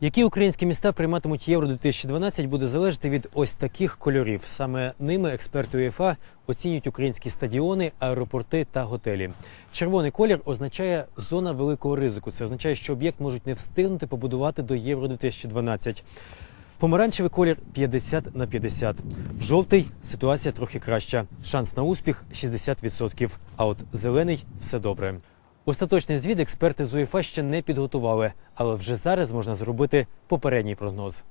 Які українські міста прийматимуть євро 2012 буде залежати від ось таких кольорів. Саме ними експерти УЄФА оцінюють українські стадіони, аеропорти та готелі. Червоний колір означає зона великого ризику. Це означає, що об'єкт можуть не встигнути побудувати до євро 2012. Помаранчевий колір 50 на 50. Жовтий ситуація трохи краща. Шанс на успіх 60%. А от зелений все добре. Остаточний звіт експерти з УЄФА ще не підготували, але вже зараз можна зробити попередній прогноз.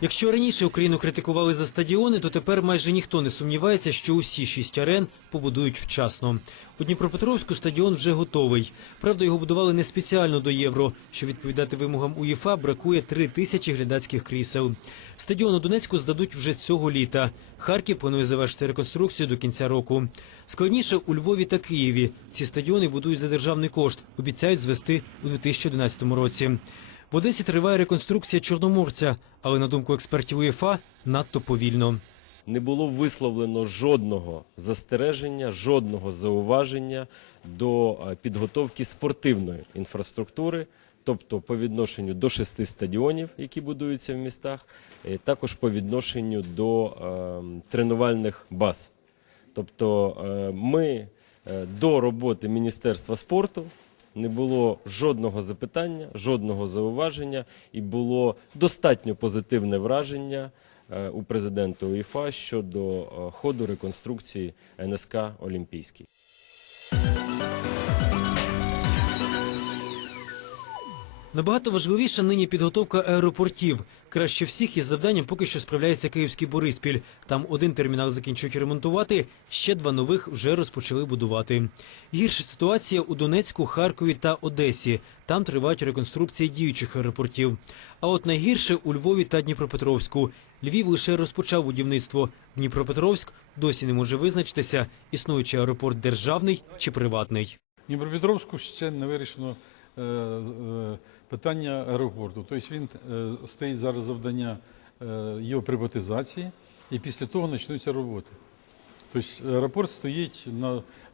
Якщо раніше Україну критикували за стадіони, то тепер майже ніхто не сумнівається, що усі шість арен побудують вчасно. У Дніпропетровську стадіон вже готовий. Правда, його будували не спеціально до євро. Щоб відповідати вимогам УЄФА, бракує три тисячі глядацьких крісел. Стадіон у Донецьку здадуть вже цього літа. Харків планує завершити реконструкцію до кінця року. Складніше у Львові та Києві. Ці стадіони будують за державний кошт. Обіцяють звести у 2011 році. В Одесі триває реконструкція Чорноморця, але на думку експертів УЄФА надто повільно. не було висловлено жодного застереження, жодного зауваження до е, підготовки спортивної інфраструктури, тобто по відношенню до шести стадіонів, які будуються в містах, е, також по відношенню до е, тренувальних баз. Тобто е, ми е, до роботи Міністерства спорту не було жодного запитання, жодного зауваження, і було достатньо позитивне враження е, у президента УЄФА щодо е, ходу реконструкції НСК Олімпійський. Набагато важливіша нині підготовка аеропортів. Краще всіх із завданням поки що справляється київський Бориспіль. Там один термінал закінчують ремонтувати, ще два нових вже розпочали будувати. Гірша ситуація у Донецьку, Харкові та Одесі. Там тривають реконструкції діючих аеропортів. А от найгірше у Львові та Дніпропетровську. Львів лише розпочав будівництво. Дніпропетровськ досі не може визначитися, існуючий аеропорт державний чи приватний. Дніпропетровську ще не вирішено питання аеропорту. Тобто він е, стоїть зараз завдання е, його приватизації, і після того почнуться роботи. Тобто аеропорт стоїть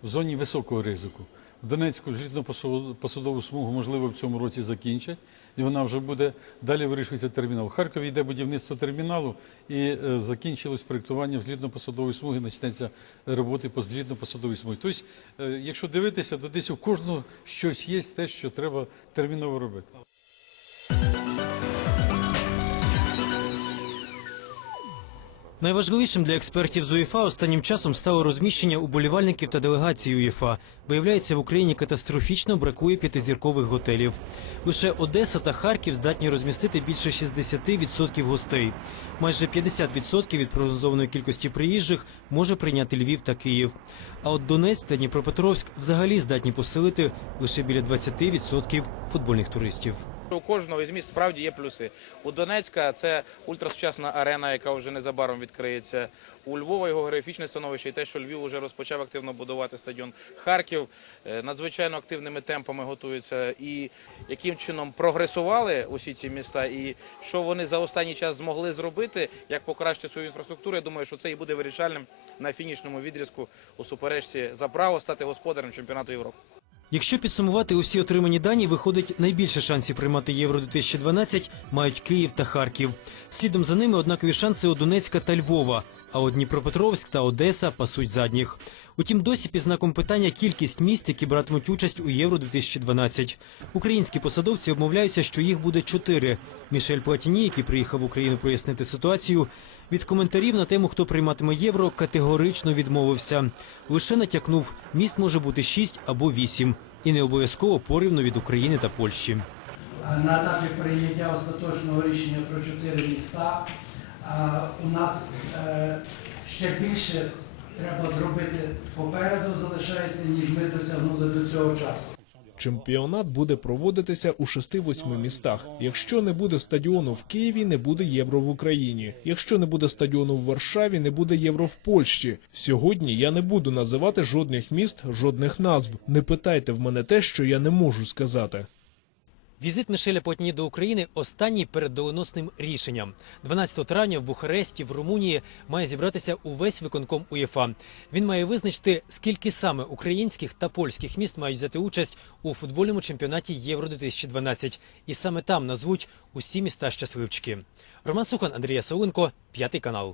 в зоні високого ризику. Донецьку злітно-посадову смугу, можливо, в цьому році закінчать, і вона вже буде далі вирішується термінал. В Харкові йде будівництво терміналу, і е, закінчилось проєктування злітно-посадової смуги, почнеться роботи по злітно-посадовій смузі. Тобто, е, якщо дивитися, то десь у кожного щось є, те, що треба терміново робити. Найважливішим для експертів з УЄФА останнім часом стало розміщення уболівальників та делегацій УЄФА. Виявляється, в Україні катастрофічно бракує п'ятизіркових готелів. Лише Одеса та Харків здатні розмістити більше 60% гостей. Майже 50% від прогнозованої кількості приїжджих може прийняти Львів та Київ. А от Донецьк та Дніпропетровськ взагалі здатні посилити лише біля 20% футбольних туристів. У кожного із міст справді є плюси. У Донецька це ультрасучасна арена, яка вже незабаром відкриється. У Львова його географічне становище і те, що Львів вже розпочав активно будувати стадіон. Харків е, надзвичайно активними темпами готується. І яким чином прогресували усі ці міста, і що вони за останній час змогли зробити, як покращити свою інфраструктуру. Я думаю, що це і буде вирішальним на фінішному відрізку у суперечці за право стати господарем чемпіонату Європи. Якщо підсумувати усі отримані дані, виходить найбільше шансів приймати євро 2012 мають Київ та Харків. Слідом за ними однакові шанси у Донецька та Львова. А от Дніпропетровськ та Одеса пасуть задніх. Утім, досі під знаком питання кількість міст, які братимуть участь у євро 2012 Українські посадовці обмовляються, що їх буде чотири. Мішель Платіні, який приїхав в Україну прояснити ситуацію, від коментарів на тему, хто прийматиме євро, категорично відмовився. Лише натякнув, міст може бути шість або вісім, і не обов'язково порівну від України та Польщі. на етапі прийняття остаточного рішення про чотири міста у нас е, ще більше треба зробити попереду залишається, ніж ми досягнули до цього часу. Чемпіонат буде проводитися у 6-8 містах. Якщо не буде стадіону в Києві, не буде євро в Україні. Якщо не буде стадіону в Варшаві, не буде євро в Польщі. Сьогодні я не буду називати жодних міст, жодних назв. Не питайте в мене те, що я не можу сказати. Візит Мішеля Потні до України останній перед доленосним рішенням. 12 травня в Бухаресті в Румунії має зібратися увесь виконком УЄФА. Він має визначити, скільки саме українських та польських міст мають взяти участь у футбольному чемпіонаті Євро 2012 І саме там назвуть усі міста щасливчики. Роман Сухан, Андрія Сауленко, п'ятий канал.